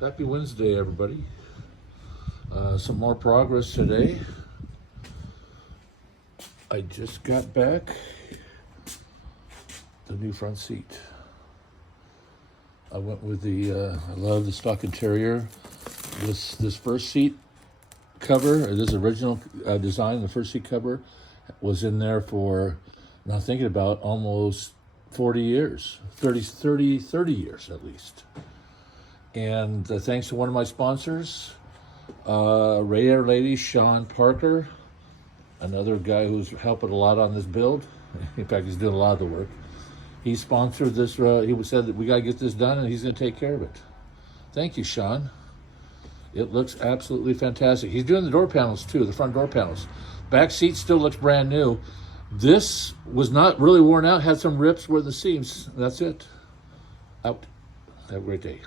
Happy Wednesday, everybody. Some more progress today. I just got back the new front seat. I went with I love the stock interior. This first seat cover, or this original design, the first seat cover, was in there for, now thinking about, almost 40 years, 30 years at least. And thanks to one of my sponsors, radar lady, Sean Parker, another guy who's helping a lot on this build. In fact, he's doing a lot of the work. He sponsored this. He said that we got to get this done, and he's going to take care of it. Thank you, Sean. It looks absolutely fantastic. He's doing the door panels too, the front door panels. Back seat still looks brand new. This was not really worn out. Had some rips where the seams. That's it. Out. Have a great day.